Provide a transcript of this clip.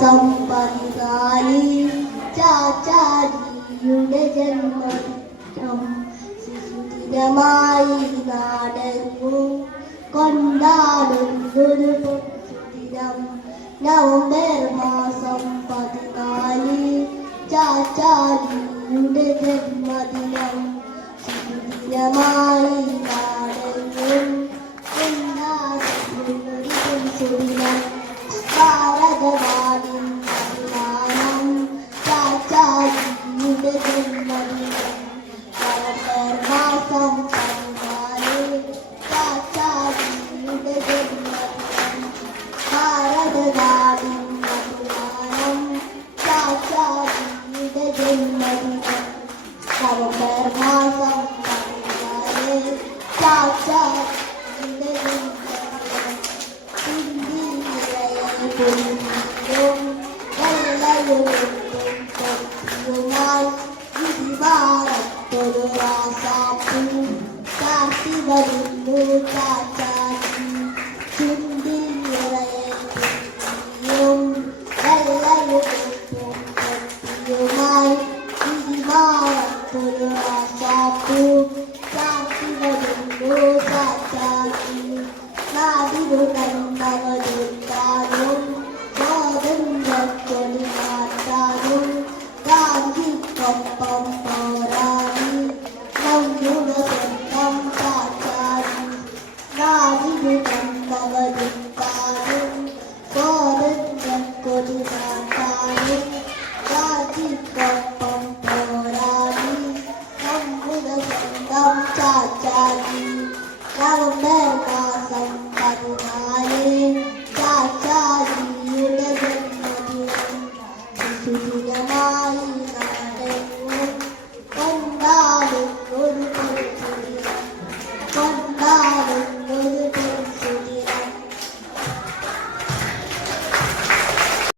സമ്പതികാലി ചാച്ചാജിയുടെ ജന്മദിനം സുദിനമായി നാടെങ്ങും കൊണ്ടാടുന്നൊരു സുദിനം. നവംബർ മാസം 14 ചാച്ചാജിയുടെ ജന്മദിനം സുദിനമായി നാടെങ്ങും കൊണ്ടാടുന്നൊരു സുദിനം. ഭാരതനാടിൻ അഭിമാനം ചാച്ചാജിയുടെ ജന്മദിനം നവംബർ മാസം 14 ചാച്ചാജിയുടെ ജന്മദിനം. ഭാരതനാടിൻ അഭിമാനം ചാച്ചാജിയുടെ ജന്മദിനം നവംബർ മാസം 14 ചാച്ചാജിയുടെ ജന്മദിനം. ും വിധിവാരത്തൊരു രാസാപ്പൂ കാത്തി വരുന്നു